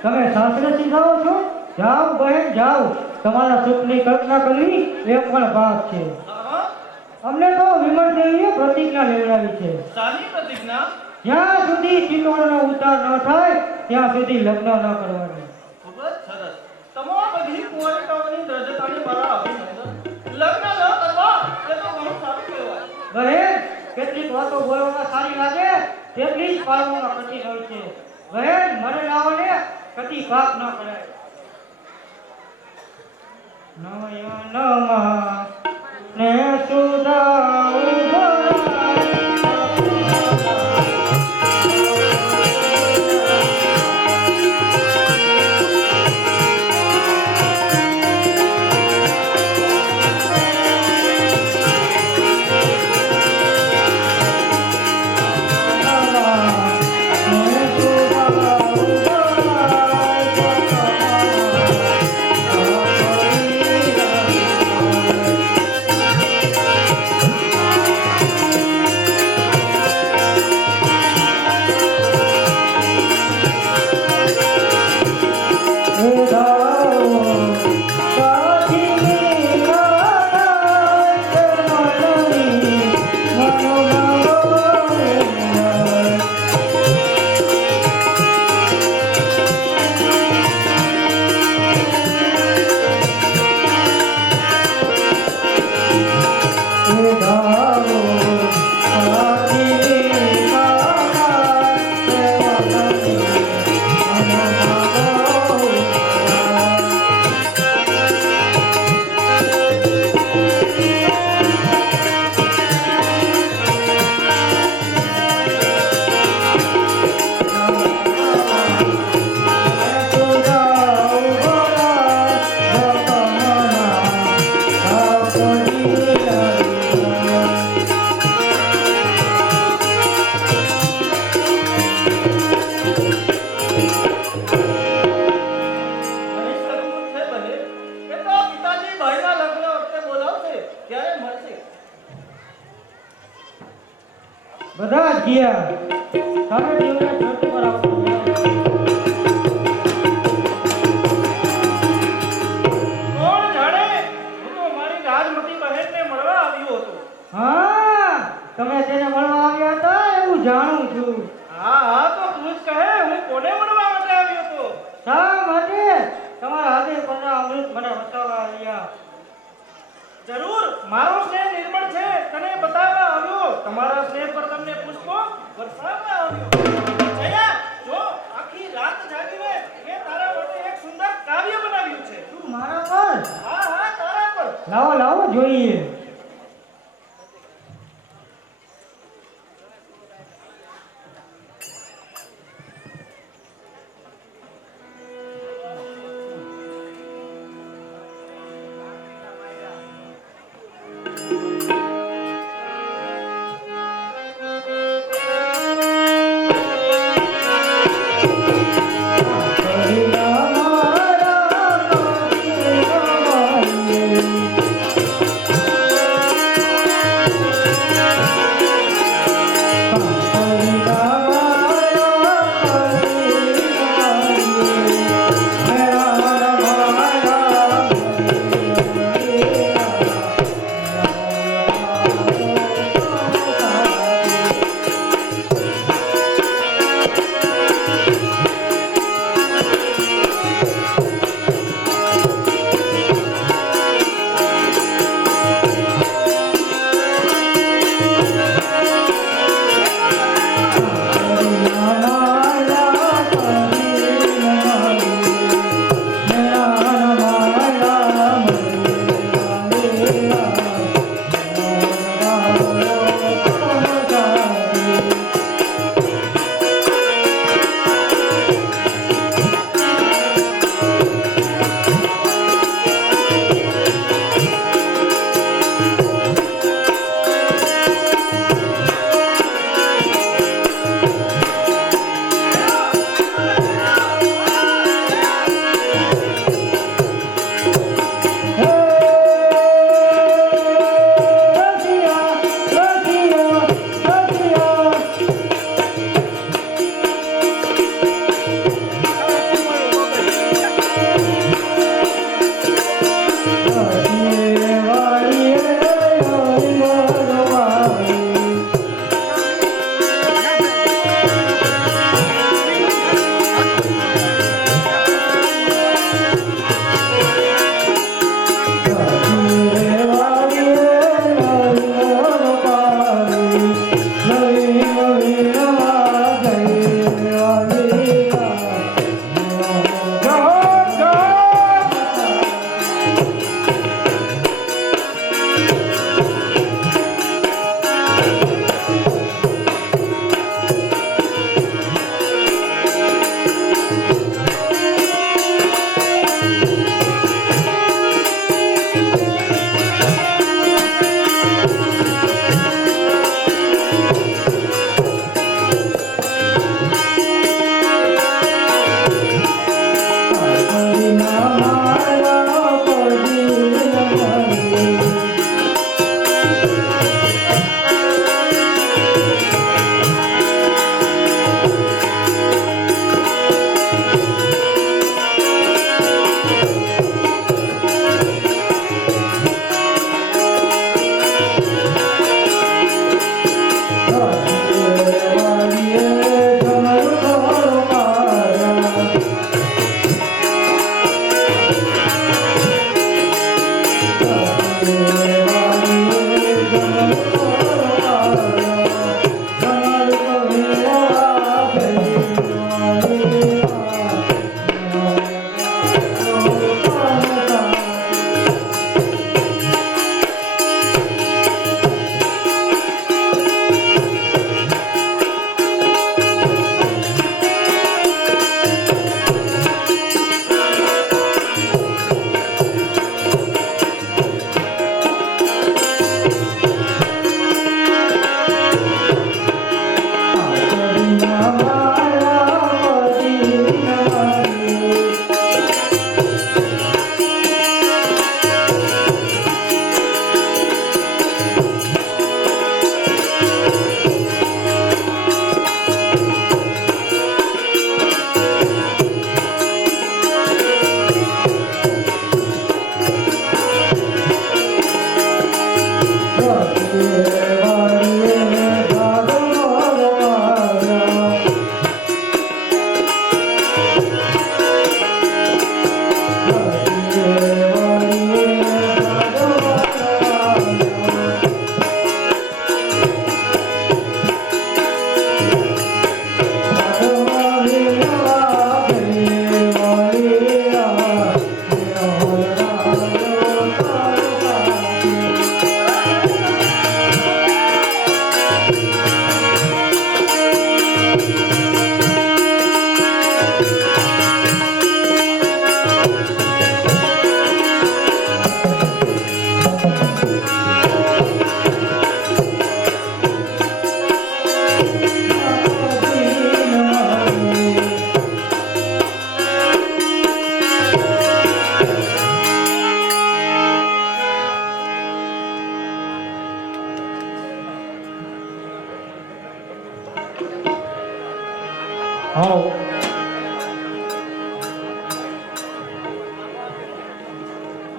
તમે શાસ્ત્રથી જાઓ છો? જાઓ બહેન જાઓ, તમારા સુખની કલ્પના કરવી એ પણ પાપ છે. હા, અમને તો વિમલ દેવીએ પ્રતિજ્ઞા લેવડાવી છે, સાની પ્રતિજ્ઞા? જ્યાં સુધી ચિત્તોડનો ઉતાર ન થાય ત્યાં સુધી લગ્ન ન કરવાનું. ખૂબ જ સરસ. તમામ બધી કુંવરિકાઓની દ્રઢતાને મારા અભિનંદન. લગ્ન ન કરવા એ તો ઘણું સારું કહેવાય. બહેન, કેટલીક વાતો બોલવામાં સારી લાગે તેટલી જ પાલવામાં કઠિન હોય છે. બહેન, મને લાવોને કદી પાપ ન કરાય. નયનમાં ને સુધા બધા જ ગયા. સામે જીવને ધરતી પર આવતો કોણ જાણે, હું તો મારી રાજમતી બહેનને મળવા આવ્યો હતો. હા, તમે તેને મળવા આવ્યા હતા એવું જાણું છું. હા હા, તો તું જ કહે, હું કોને મળવા માટે આવ્યો હતો? શા માટે? તમારા હાથે પરના અમૃત મને બતાવવા આવ્યા. જરૂર, મારો સ્નેહ નિર્મળ છે, તને બતાવવા આવ્યો. તમારા સ્નેહ પર તમને પુષ્પો વરસાવવા આવ્યો. જયા, જો આખી રાત જાગીને મેં તારા માટે એક સુંદર કાવ્ય બનાવ્યું છે. તું મારા પર? હા હા, તારા પર. લાવો લાવો જોઈએ.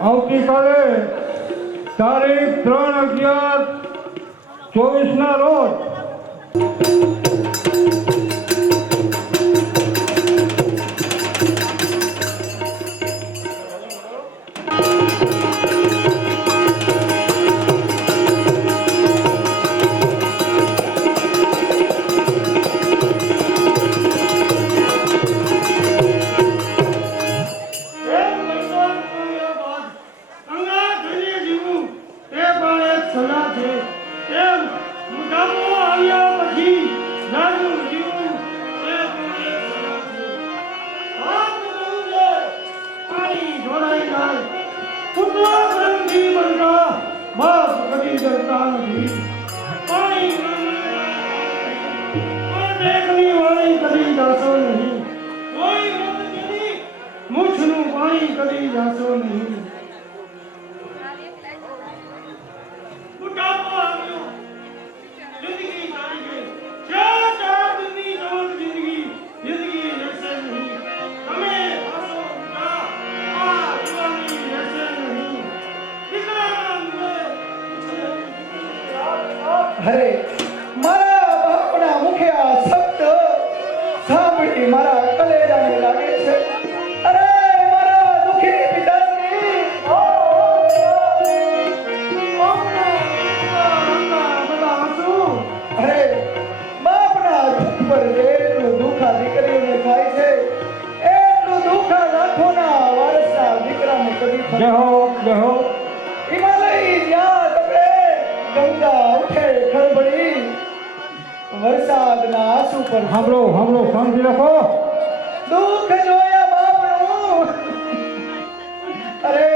આવતીકાલે તારીખ 3/11/24 ના રોજ અરે મારા બાપના મુખે આ શબ્દ સાંભળી મારા કલેજાને લાગે છે. અરે મારા દુખી પિતાશ્રી, અરે બાપના દુઃખ પર જેટલું દુઃખ આ દીકરીઓને થાય છે એટલું દુઃખ આ લાખોના વારસના દીકરાને કદી જય હો હિમાલય જ્યાં તપે ગંગા ઉઠે ખળબળી, વરસાદના આંસુ પર સાંભળો શાંતિ રાખો. દુઃખ જોયા બાપનું, અરે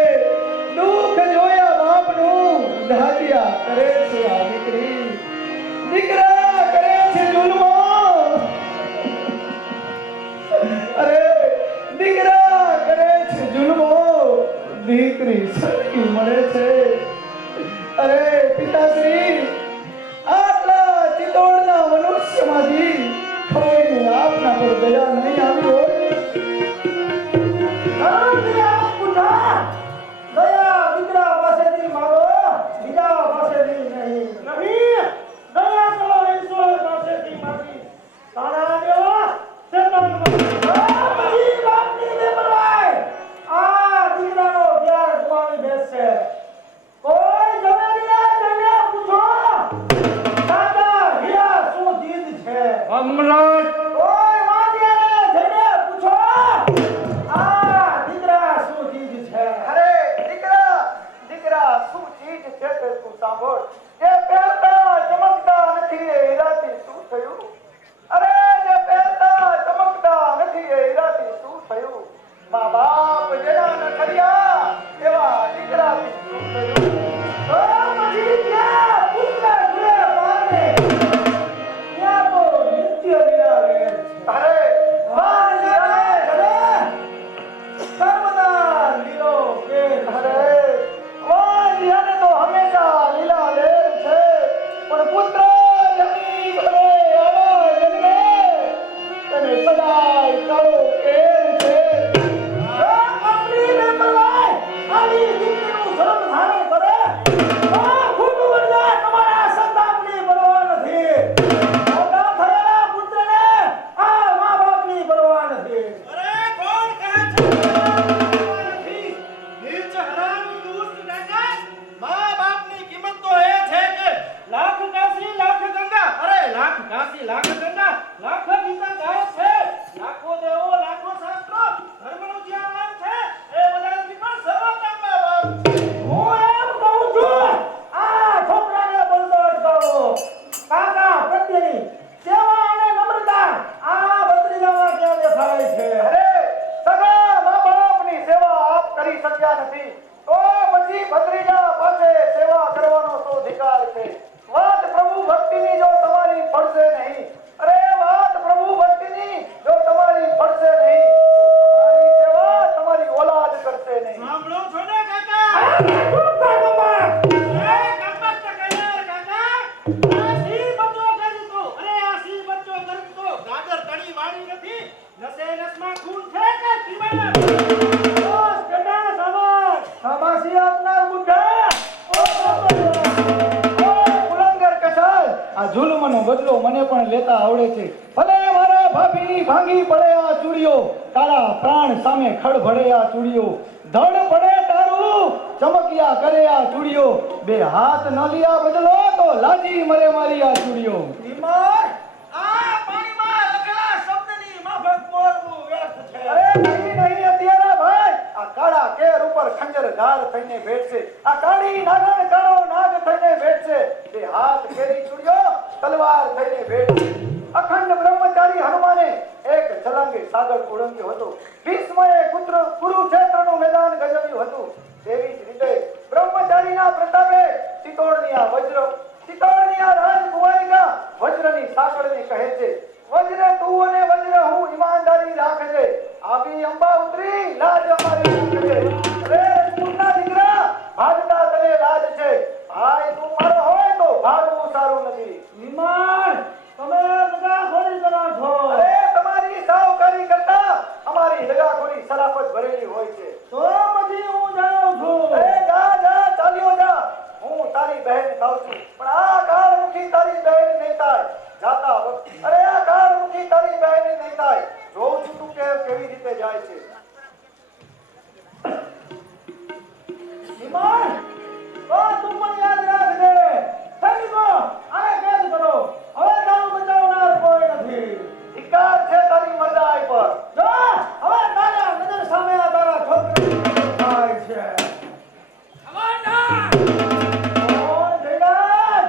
દુઃખ જોયા બાપનું ધાતિયા કરે છે આ દીકરી, દીકરા કરે છે જુલ્મો. અરે દીકરા કરે છે જુલ્મો, દીકરી સટકી મળે છે. અરે પિતાશ્રી, આટલા ચિત્તોડના મનુષ્યમાંથી કોઈને આપના પર દયા નહીં આવી હોય. દયા દીકરા પાસેથી માગો, બીજા પાસેથી નહીં. દયા તો ઈશ્વર પાસેથી માગી. તારા જેવા પછી બાપની દેવરાય આ દીકરાનો પ્યાર ગુમાવી બેસશે. કોઈ પણ બદલો મને પણ લેતા આવડે છે. ભલે મારા ભાભીની ભાંગી પડે આ ચૂડીઓ, તારા પ્રાણ સામે ખડભડે આ ચૂડીઓ, ધડ પડે તારું ચમકિયા કરે આ ચૂડીઓ, બે હાથ ન લિયા બદલો તો લાજી મરે મારી આ ચૂડીઓ. બીમાર આ પાણીમાં લખેલા શબ્દની માફક બોલવું વ્યર્થ છે. અરે નહીં અત્યારે ભાઈ, આ કાળા કેર ઉપર ખંજર ધાર થઈને બેઠશે, આ કાળી નાગણ કાળો નાગ થઈને બેઠશે, બે હાથ કેરી ચૂડીઓ તલવાર થઈને બેઠશે. અખંડ બ્રહ્મચારી હનુમાને એક છલાંગે સાગર ઓળંગ્યો હતો, ભીષ્મએ કુરુક્ષેત્રનું મેદાન ગજવ્યું હતું, તેવી જ રીતે બ્રહ્મચારીના પ્રતાપે ચિત્તોડની આ રાજકુમારિકા વજ્રની સાંકળને કહે છે, વજ્ર તું અને વજ્ર હું, ઈમાનદારી રાખજે, આવી અંબા ઉતરી લાજ અમારી રાખજે. રે રજપૂતના દીકરા, ભાગતા તને લાજ છે, ભાઈ તું મારો હોય તો ભાગવું સારું નથી. બીમાર તમે દગાખોરી કરો છો. અરે તમારી સાવકારી કરતા અમારી દગાખોરી સરાફત ભરેલી હોય છે. તો પછી હું જાઉં છું. અરે જા ચાલ્યો જા, હું તારી બહેન થાઉં છું, પણ આ કાળમુખી તારી બહેન નહીં થાય. જાતા વખત અરે આ કાળમુખી તારી બહેન નહીં થાય. જોઉં છું તું કેવી રીતે જાય છે. બીમાર તો તું પણ યાદ રાખજે. સૈનિકો આને કેદ કરો. હવે તારું બચાવનાર કોઈ નથી. ધિક્કાર છે તારી મરદાઈ પર. જો હવે તારા નજર સામે આ તારા છોકરી થાય છે. કોણ જયરાજ?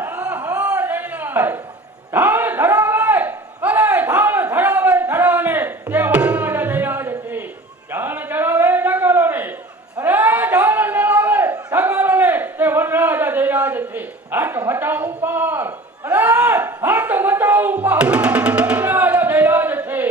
ધાન ધરાવે અરે ધાન ધરાવે ધરાને તે વનરાજ જયરાજ છે. ધાન ધરાવે ઢગાલોને અરે ધાન ધરાવે ઢગાલોને તે વનરાજ જયરાજ છે. હાથ મચાવ ઉપર અરે હાથ મચાવ ઉપર વનરાજ જયરાજ છે.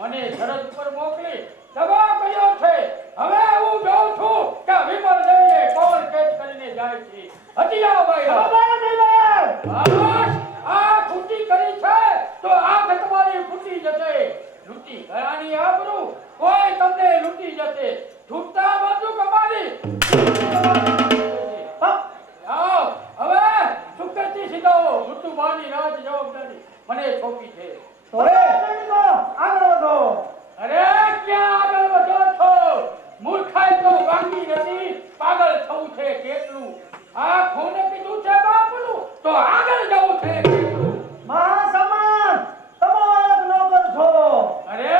મને શરદ ઉપર મોકલી દબા કર્યો છે. હવે હું જોઉં છું કે વિમલ દેવીએ કોણ કેદ કરીને જાય છે. હટિયા ભાઈ બસ આ ખૂટી કરી છે તો આ તમારી ફૂટી જશે. લૂંટી ઘરાની આબરૂ કોઈ તમને લૂંટી જશે. છૂટતા બાજુ કમાલી આવો હવે સુકરતી સીધાઓ. ઋતુબાની રાજ જવાબદારી મને સોંપી છે. અરે સૈનિકો આગળ વધો. અરે ક્યાં આગળ વધો છો? મૂર્ખાઈ તો વાંગી નથી, પાગલ થવું છે કેટલું. આ ખૂને કીધું છે બાપનું તો આગળ જવું છે કેટલું. મહાસમાન તમે એક નોકર છો. અરે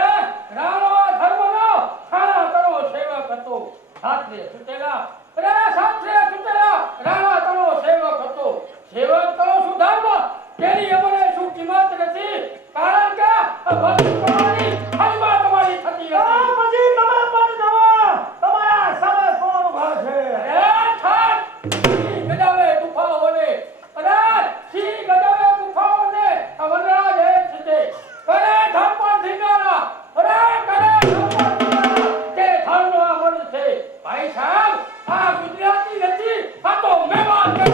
રાણો ધર્મનો ખાણા કરો સેવક હતો. સાથે છૂટેલા અરે સાથે છૂટેલા રાણા કરો સેવક હતો. સેવક કરો શું ધર્મ તેની અમને શું કિંમત નથી. કારણ કે વસ્તુ તમારી હલવા તમારી થતી તો હતી. પછી તમે પણ જાઓ. તમારા સામે કોણ ઊભા છે? અરે ઠાક સિંહ ગજાવે ગુફાઓને અરે સિંહ ગજાવે ગુફાઓને આ વનરાજ હે છે. કરે ધર્મ ધીંગારા અરે કરે ધર્મ ધીંગારા તે ધર્મનો આ મર્દ છે. ભાઈ સાહેબ આ ગુજરાતી નથી, આ તો મહેમાન છે.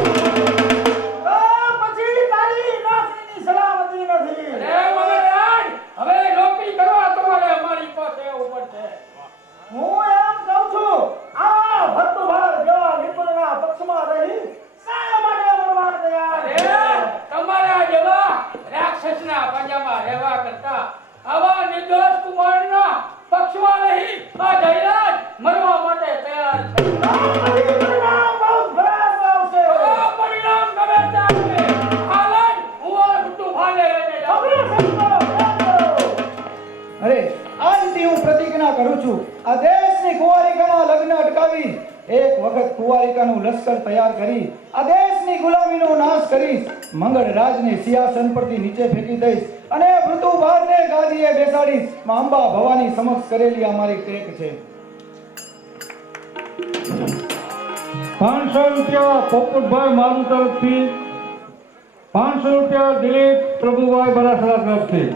તો પછી તારી નોકરીની સલામતી નથી. અરે વનરાજ હવે નોકરી કરવા તમારે અમારી પાસે આવવું પડશે. હું એમ કહું છું, આ ભટ્ટુભાર જેવા નિપુણના પક્ષમાં રહી શા માટે મરવા તૈયાર છે? અરે તમારા જેવા રાક્ષસના પંજામાં રહેવા કરતા આવા નિર્દોષ કુમારના પક્ષમાં રહી આ જયરાજ મરવા માટે તૈયાર છે. પછી પરિણામ બહુ ખરાબ આવશે. પરિણામ ગમે તે આવે. હાલ જ હું આ ઋતુભાને લઈને જાઉં. અગ્ર સૈનિકો, પ્રયાસ કરો. અરે આજથી હું પ્રતિજ્ઞા કરું છું, આ દેશની કુંવારિકાના લગ્ન અટકાવી એક વખત કુંવારિકાનું લશ્કર તૈયાર કરી આ દેશની ગુલામીનો નાશ કરીશ. મંગળ રાજને સિંહાસન પરથી નીચે ફેંકી દઈશ અને ઋતુભારને ગાદીએ બેસાડીશ. માં અંબા ભવાની સમક્ષ કરેલી આ મારી ટેક છે. 500 રૂપિયા પોપટભાઈ મારું તરફથી, 500 રૂપિયા દિલીપ પ્રભુભાઈ બરાસરા તરફથી.